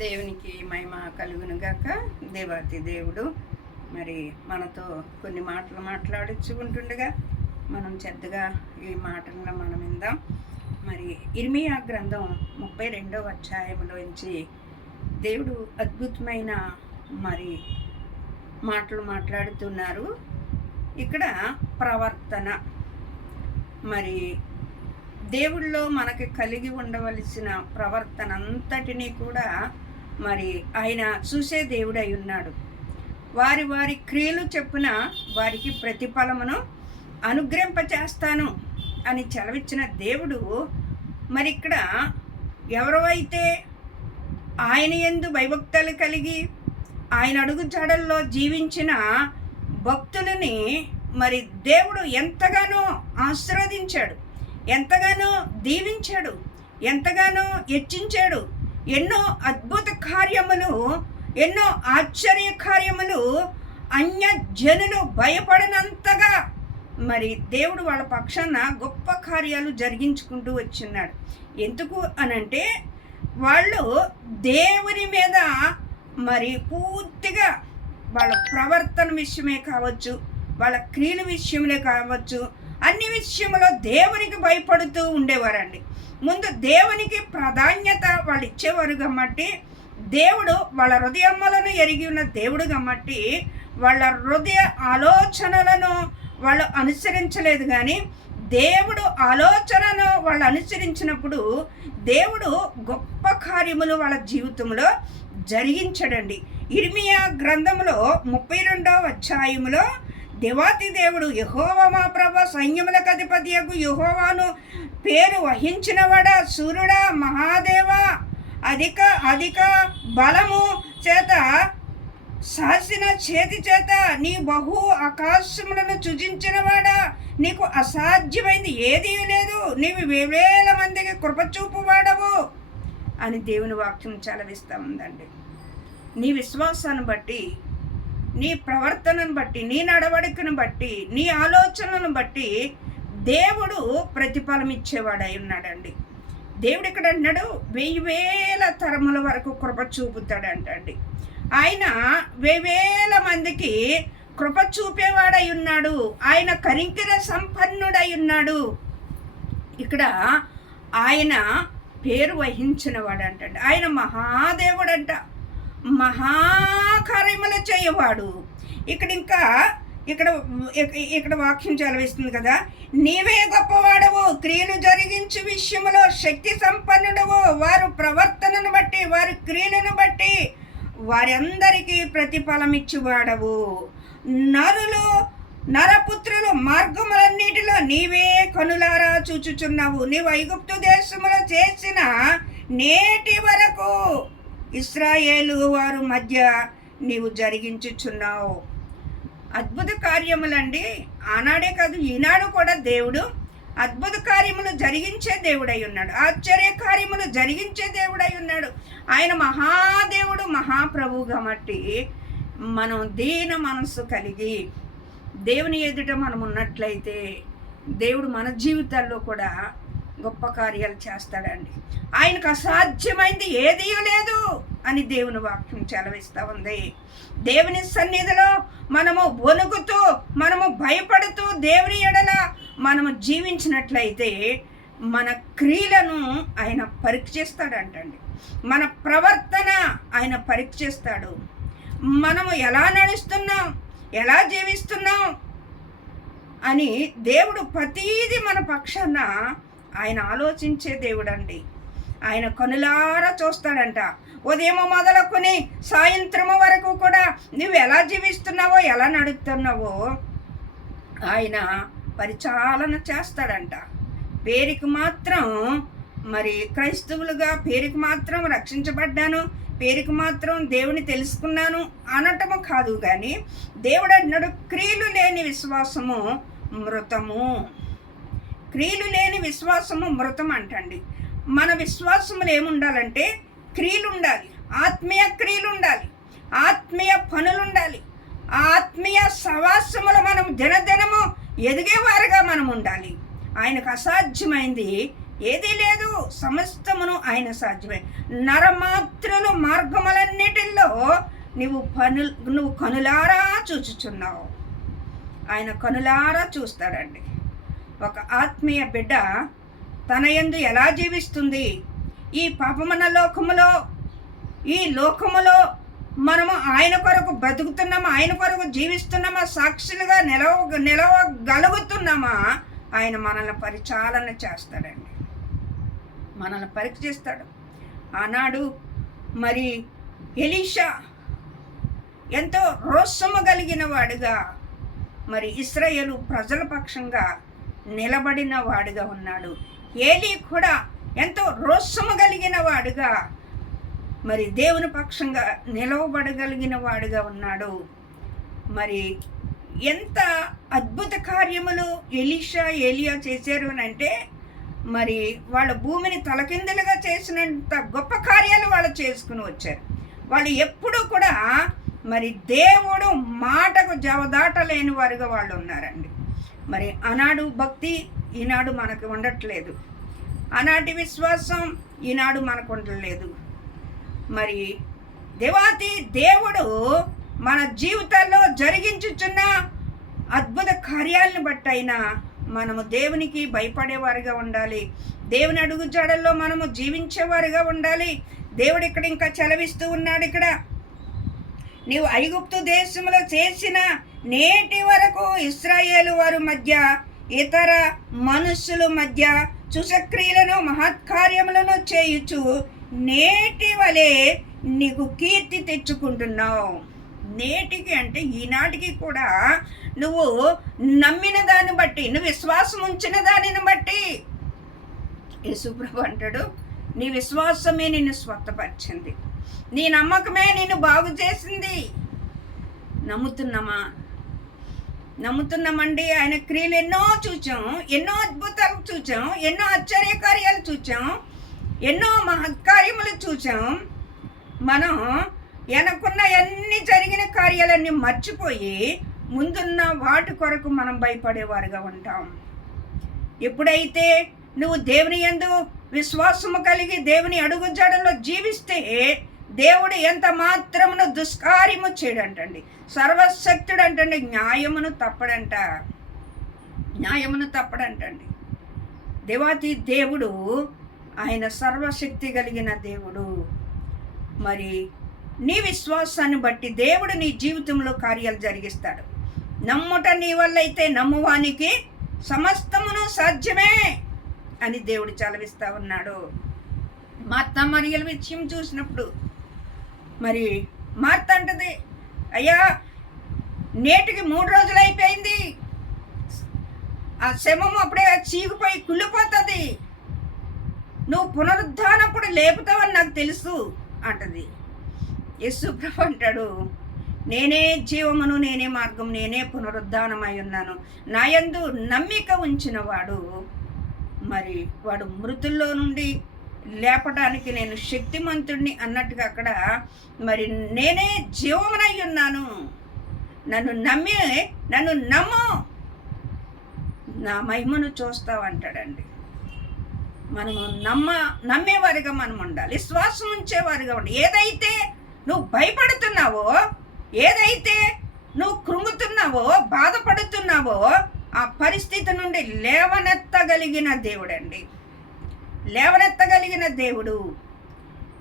దేవునికి మహిమ కలుగును గాక. దేవాతి దేవుడు మరి మనతో కొన్ని మాటలు మాట్లాడించుకుంటుండగా మనం శ్రద్ధగా ఈ మాటలను మనం విందాం. మరి ఇర్మియా గ్రంథం 32వ అధ్యాయంలోంచి దేవుడు అద్భుతమైన మరి మాటలు మాట్లాడుతున్నారు. ఇక్కడ ప్రవర్తన, మరి దేవుళ్ళో మనకి కలిగి ఉండవలసిన ప్రవర్తన అంతటినీ కూడా మరి ఆయన చూసే దేవుడై ఉన్నాడు. వారి వారి క్రియలు చెప్పున వారికి ప్రతిఫలమును అనుగ్రహింపచేస్తాను అని సెలవిచ్చిన దేవుడు మరి ఇక్కడ ఎవరైతే ఆయన యందు భయభక్తులు కలిగి ఆయన అడుగు జాడల్లో జీవించిన భక్తులని మరి దేవుడు ఎంతగానో ఆశీర్వదించాడు, ఎంతగానో దీవించాడు, ఎంతగానో హెచ్చించాడు. ఎన్నో అద్భుత కార్యములు, ఎన్నో ఆశ్చర్య కార్యములు అన్య జనులు భయపడినంతగా మరి దేవుడు వాళ్ళ పక్షాన గొప్ప కార్యాలు జరిగించుకుంటూ వచ్చిన్నాడు. ఎందుకు అనంటే వాళ్ళు దేవుని మీద మరి పూర్తిగా వాళ్ళ ప్రవర్తన విషయమే కావచ్చు, వాళ్ళ క్రియల విషయంలో కావచ్చు, అన్ని విషయంలో దేవునికి భయపడుతూ ఉండేవారండి. ముందు దేవునికి ప్రాధాన్యత వాళ్ళు ఇచ్చేవారు కాబట్టి దేవుడు వాళ్ళ హృదయములను ఎరిగి ఉన్న దేవుడు కాబట్టి వాళ్ళ హృదయ ఆలోచనలను వాళ్ళు అనుసరించలేదు. కానీ దేవుడు ఆలోచనను వాళ్ళు అనుసరించినప్పుడు దేవుడు గొప్ప కార్యములు వాళ్ళ జీవితంలో జరిగించడండి. ఇర్మియా గ్రంథంలో 32వ అధ్యాయములో దేవాతి దేవుడు యెహోవా మా ప్రభు సైన్యములకు అధిపతియగు యెహోవాను పేరు వహించినవాడా, సూర్యుడా, మహాదేవా, అధిక బలము చేత శాసిన చేతి చేత నీ బహు ఆకాశములను సృజించినవాడా, నీకు అసాధ్యమైంది ఏదీ లేదు, నీవు వేవేల మందికి కృపచూపువాడవు అని దేవుని వాక్యం చలవిస్తూ ఉందండి. నీ విశ్వాసాన్ని బట్టి, నీ ప్రవర్తనను బట్టి, నీ నడవడికను బట్టి, నీ ఆలోచనలను బట్టి దేవుడు ప్రతిఫలం ఇచ్చేవాడై ఉన్నాడండి. దేవుడు ఇక్కడ అన్నాడు 1000 తరముల వరకు కృప చూపుతాడంటండి. ఆయన 1000 మందికి కృప చూపేవాడై ఉన్నాడు. ఆయన కనికర సంపన్నుడై ఉన్నాడు. ఇక్కడ ఆయన పేరు వహించిన వాడంటండి. ఆయన మహాదేవుడంట, మహాకార్యములు చేయవాడు. ఇక్కడ వాక్యం చదివిస్తుంది కదా, నీవే గొప్పవాడవు, క్రియలు జరిగించు విషయములో శక్తి సంపన్నుడవు, వారు ప్రవర్తనను బట్టి, వారి క్రియలను బట్టి వారందరికీ ప్రతిఫలం ఇచ్చువాడవు. నరపుత్రులు మార్గములన్నిటిలో నీవే కనులారా చూచుచున్నావు. నీవు ఐగుప్తు దేశములో చేసిన నేటి వరకు ఇశ్రాయేలు వారు మధ్య నీవు జరిగించుచున్నావు. అద్భుత కార్యములండి. ఆనాడే కాదు, ఈనాడు కూడా దేవుడు అద్భుత కార్యములు జరిగించే దేవుడై ఉన్నాడు. ఆశ్చర్య కార్యములు జరిగించే దేవుడై ఉన్నాడు. ఆయన మహాదేవుడు, మహాప్రభు కాబట్టి మనం దీన మనస్సు కలిగి దేవుని ఎదుట మనం ఉన్నట్లయితే దేవుడు మన జీవితాల్లో కూడా గొప్ప కార్యాలు చేస్తాడండి. ఆయనకు అసాధ్యమైంది ఏదీ లేదు అని దేవుని వాక్యం చలవిస్తూ ఉంది. దేవుని సన్నిధిలో మనము వణుకుతూ, మనము భయపడుతూ దేవుని ఎడల మనము జీవించినట్లయితే మన క్రియలను ఆయన పరీక్షిస్తాడంటండి. మన ప్రవర్తన ఆయన పరీక్షిస్తాడు. మనము ఎలా నడుస్తున్నాం, ఎలా జీవిస్తున్నాం అని దేవుడు ప్రతీది మన పక్షాన ఆయన ఆలోచించే దేవుడండి. ఆయన కనులారా చూస్తాడంట. ఉదయం మొదలుకొని సాయంత్రము వరకు కూడా నువ్వు ఎలా జీవిస్తున్నావో, ఎలా నడుస్తున్నావో ఆయన పరిచాలన చేస్తాడంట. పేరుకి మాత్రం మరి క్రైస్తవులుగా పేరుకి మాత్రం రక్షించబడ్డాను, పేరుకి మాత్రం దేవుని తెలుసుకున్నాను అనటము కాదు. కానీ దేవుడు అన్నాడు, క్రియలు లేని విశ్వాసము మృతము. క్రియలు లేని విశ్వాసము మృతం అంటండి. మన విశ్వాసములు ఏముండాలంటే క్రియలు ఉండాలి, ఆత్మీయ క్రియలు ఉండాలి, ఆత్మీయ పనులు ఉండాలి, ఆత్మీయ సవాసములు మనం దినదినము ఎదిగేవారుగా మనం ఉండాలి. ఆయనకు అసాధ్యమైంది ఏదీ లేదు, సమస్తమును ఆయన సాధ్యమే. నరమాత్రులు మార్గములన్నిటిలో నువ్వు కనులారా చూచుచున్నావు. ఆయన కనులారా చూస్తాడండి. ఒక ఆత్మీయ బిడ్డ తన యందు ఎలా జీవిస్తుంది? ఈ పాపమన్న లోకములో, ఈ లోకములో మనము ఆయన కొరకు బ్రతుకుతున్నామా? ఆయన కొరకు జీవిస్తున్నామా? సాక్షులుగా నిలవగలుగుతున్నామా? ఆయన మనల్ని పరిచాలన చేస్తాడండి, మనల్ని పరీక్షిస్తాడు. ఆనాడు మరి ఎలీషా ఎంతో రోషము కలిగిన వాడుగా, మరి ఇశ్రాయేలు ప్రజల పక్షంగా నిలబడిన వాడుగా ఉన్నాడు. ఏలీ కూడా ఎంతో రోషము కలిగిన వాడుగా, మరి దేవుని పక్షంగా నిలవబడగలిగిన వాడుగా ఉన్నాడు. మరి ఎంత అద్భుత కార్యములు ఎలీషా ఏలియా చేశారు అని అంటే, మరి వాళ్ళ భూమిని తలకిందులుగా చేసినంత గొప్ప కార్యాలు వాళ్ళు చేసుకుని వచ్చారు. వాళ్ళు ఎప్పుడూ కూడా మరి దేవుడు మాటకు జవదాటలేని వారుగా వాళ్ళు ఉన్నారండి. మరి ఆనాడు భక్తి ఈనాడు మనకు ఉండట్లేదు, ఆనాటి విశ్వాసం ఈనాడు మనకు ఉండలేదు. మరి దేవాతి దేవుడు మన జీవితాల్లో జరిగించుచున్న అద్భుత కార్యాలను బట్టి అయినా మనము దేవునికి భయపడేవారుగా ఉండాలి, దేవుని అడుగుజాడల్లో మనము జీవించేవారుగా ఉండాలి. దేవుడు ఇక్కడ ఇంకా చలవిస్తూ ఉన్నాడు. ఇక్కడ నీవు ఐగుప్తు దేశంలో చేసిన నేటి వరకు ఇశ్రాయేలు వారి మధ్య ఇతర మనుషుల మధ్య సుసక్రియలను మహత్కార్యములను చేయుచు నేటి వలె నీకు కీర్తి తెచ్చుకుంటున్నావు. నేటికి అంటే ఈనాటికి కూడా నువ్వు నమ్మిన దాన్ని బట్టి, నువ్వు విశ్వాసం ఉంచిన దానిని బట్టి, యేసుప్రభు అంటాడు, నీ విశ్వాసమే నిన్ను స్వస్థపరిచింది, నీ నమ్మకమే నిన్ను బాగు చేసింది. నమ్ముతున్నామండి. ఆయన క్రియలు ఎన్నో చూచాం, ఎన్నో అద్భుతాలు చూచాం, ఎన్నో ఆశ్చర్యకార్యాలు చూచాం, ఎన్నో మహత్కార్యములు చూచాం. మనం వెనకున్న అన్ని జరిగిన కార్యాలన్నీ మర్చిపోయి ముందున్న వాటి కొరకు మనం భయపడేవారుగా ఉంటాం. ఎప్పుడైతే నువ్వు దేవుని యందు విశ్వాసము కలిగి దేవుని అడుగుజాడల్లో జీవిస్తే దేవుడు ఎంత మాత్రమును దుష్కార్యము చేయడంటండి, సర్వశక్తుడు అంటండి, న్యాయమును తప్పడంటండి. దేవాతి దేవుడు ఆయన సర్వశక్తి కలిగిన దేవుడు. మరి నీ విశ్వాసాన్ని బట్టి దేవుడు నీ జీవితంలో కార్యాలు జరిగిస్తాడు. నమ్ముట నీ వల్ల అయితే నమ్మువానికి సమస్తమును సాధ్యమే అని దేవుడు చలవిస్తూ ఉన్నాడు. మార్త మరియల విషయం చూసినప్పుడు మరి మార్త అంటది, అయ్యా నేటికి 3 రోజులు అయిపోయింది, ఆ శమము అప్పుడే చీగిపోయి కుళ్ళిపోతుంది, నువ్వు పునరుద్ధానప్పుడు లేపుతావని నాకు తెలుసు అంటది. యేసుప్రభు అంటాడు, నేనే జీవమును, నేనే మార్గం, నేనే పునరుద్ధానమై ఉన్నాను. నా యందు నమ్మిక ఉంచిన వాడు మరి వాడు మృతుల్లో నుండి లేపడానికి నేను శక్తిమంతుడిని అన్నట్టుగా అక్కడ మరి నేనే జీవమునై ఉన్నాను, నన్ను నమ్ము, నా మహిమను చూస్తావు అంటాడండి. మనము నమ్మేవారిగా మనం ఉండాలి, విశ్వాసం ఉంచేవారిగా ఉండాలి. ఏదైతే నువ్వు భయపడుతున్నావో, ఏదైతే నువ్వు కృంగుతున్నావో, బాధపడుతున్నావో ఆ పరిస్థితి నుండి లేవనెత్తగలిగిన దేవుడు.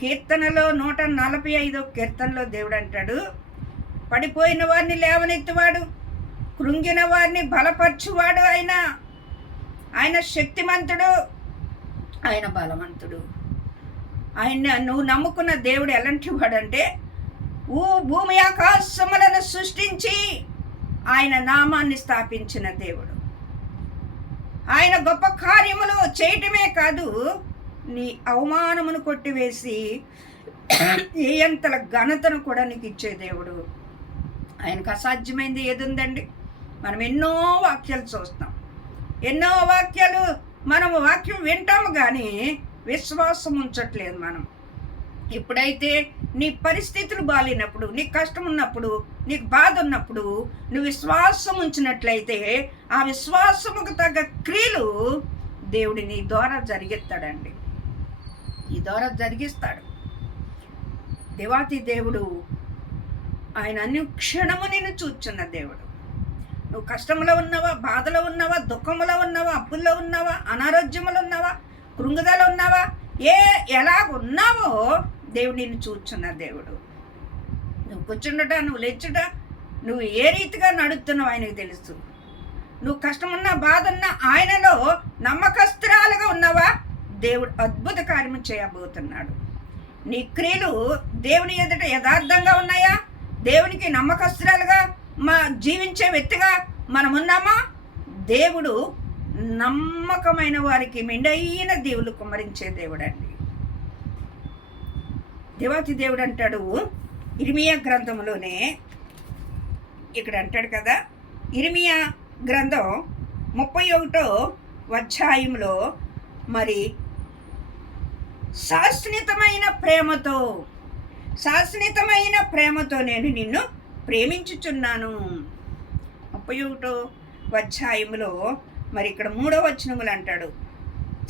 కీర్తనలో 145 కీర్తనలో దేవుడు అంటాడు, పడిపోయిన వారిని లేవనెత్తువాడు, కృంగిన వారిని బలపరచువాడు. ఆయన శక్తిమంతుడు, ఆయన బలవంతుడు. నువ్వు నమ్ముకున్న దేవుడు ఎలాంటి వాడంటే, భూమి ఆకాశములను సృష్టించి ఆయన నామాన్ని స్థాపించిన దేవుడు. ఆయన గొప్ప కార్యములు చేయటమే కాదు, నీ అవమానమును కొట్టివేసి ఏ అంతల ఘనతను కూడా నీకు ఇచ్చే దేవుడు. ఆయనకు అసాధ్యమైంది ఏది ఉందండి? మనం ఎన్నో వాక్యాలు చూస్తాం, ఎన్నో వాక్యాలు మనము వాక్యం వింటాము, కానీ విశ్వాసం ఉంచట్లేదు మనం. ఎప్పుడైతే నీ పరిస్థితులు బాగాలేనప్పుడు, నీకు కష్టం ఉన్నప్పుడు, నీకు బాధ ఉన్నప్పుడు నువ్వు విశ్వాసం ఉంచినట్లయితే ఆ విశ్వాసముకు తగ్గ క్రియలు దేవుడి నీ ద్వారా జరిగిస్తాడు. దేవాతి దేవుడు ఆయన అనుక్షణము నిన్ను చూచున్న దేవుడు. నువ్వు కష్టంలో ఉన్నావా, బాధలో ఉన్నావా, దుఃఖంలో ఉన్నావా, అప్పుల్లో ఉన్నావా, అనారోగ్యములు ఉన్నావా, కృంగుదల ఉన్నావా, ఎలాగున్నావో దేవుడు నిన్ను చూచున్న దేవుడు. నువ్వు కూర్చుండట, నువ్వు లేచుట, నువ్వు ఏ రీతిగా నడుస్తున్నావు ఆయనకు తెలుసు. నువ్వు కష్టమున్నా బాధున్నా ఆయనలో నమ్మకస్తురాలుగా ఉన్నావా, దేవుడు అద్భుత కార్యము చేయబోతున్నాడు. నీ క్రియలు దేవుని ఎదుట యథార్థంగా ఉన్నాయా, దేవునికి నమ్మకస్తురాలుగా జీవించే వ్యక్తిగా మనం ఉన్నామా? దేవుడు నమ్మకమైన వారికి మెండైన దేవుడు కుమ్మరించే దేవుడు అండి. దేవాతి దేవుడు అంటాడు ఇర్మియా గ్రంథంలోనే, ఇక్కడ అంటాడు కదా, ఇర్మియా గ్రంథం 31వ అధ్యాయంలో, మరి శాశ్వతమైన ప్రేమతో నేను నిన్ను ప్రేమించుచున్నాను. 31వ అధ్యాయంలో మరి ఇక్కడ 3వ వచనములు అంటాడు,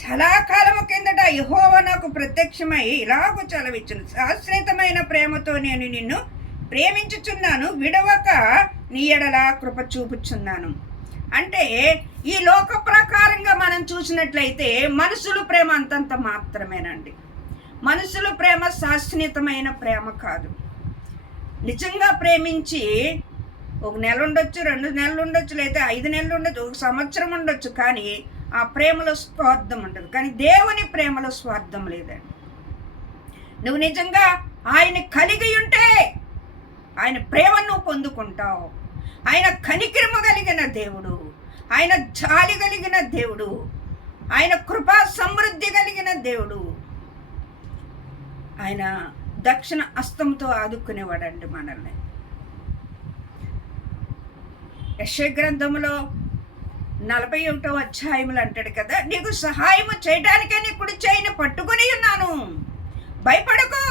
చాలా కాలము కిందట యెహోవా నాకు ప్రత్యక్షమై ఇలాగూ చలవిచ్చును, శాశ్వతమైన ప్రేమతో నేను నిన్ను ప్రేమించుచున్నాను, విడవక నీ ఎడల కృప చూపుచున్నాను. అంటే ఈ లోక ప్రకారంగా మనం చూసినట్లయితే మనుషుల ప్రేమ అంతంత మాత్రమేనండి. మనుషుల ప్రేమ శాశ్వతమైన ప్రేమ కాదు. నిజంగా ప్రేమించి 1 నెల ఉండొచ్చు, 2 నెలలు ఉండొచ్చు, లేదా 5 నెలలు ఉండొచ్చు, 1 సంవత్సరం ఉండొచ్చు, కానీ ఆ ప్రేమలో స్వార్థం ఉండదు. కానీ దేవుని ప్రేమలో స్వార్థం లేదండి. నువ్వు నిజంగా ఆయన కలిగి ఉంటే ఆయన ప్రేమను పొందుకుంటావు. ఆయన కనికరము కలిగిన దేవుడు, ఆయన జాలి కలిగిన దేవుడు, ఆయన కృపా సమృద్ధి కలిగిన దేవుడు. ఆయన దక్షిణ హస్తంతో ఆదుకునేవాడండి మనల్ని. యెషయా గ్రంథంలో 41వ అధ్యాయములు అంటాడు కదా, నీకు సహాయము చేయడానికే నీ కుడి చేయిని పట్టుకుని ఉన్నాను, భయపడకు,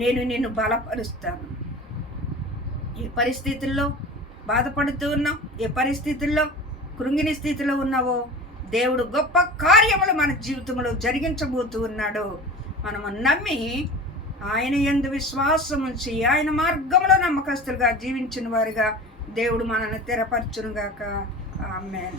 నేను నిన్ను బలపరుస్తాను. ఏ పరిస్థితుల్లో బాధపడుతూ ఉన్నావు, ఏ పరిస్థితుల్లో కృంగిన స్థితిలో ఉన్నావో దేవుడు గొప్ప కార్యములు మన జీవితంలో జరిగించబోతూ ఉన్నాడు. మనము నమ్మి ఆయన యందు విశ్వాసం ఉంచి ఆయన మార్గంలో నమ్మకస్తులుగా జీవించిన వారిగా దేవుడు మనల్ని స్థిరపరచునుగాక. ఆమేన్.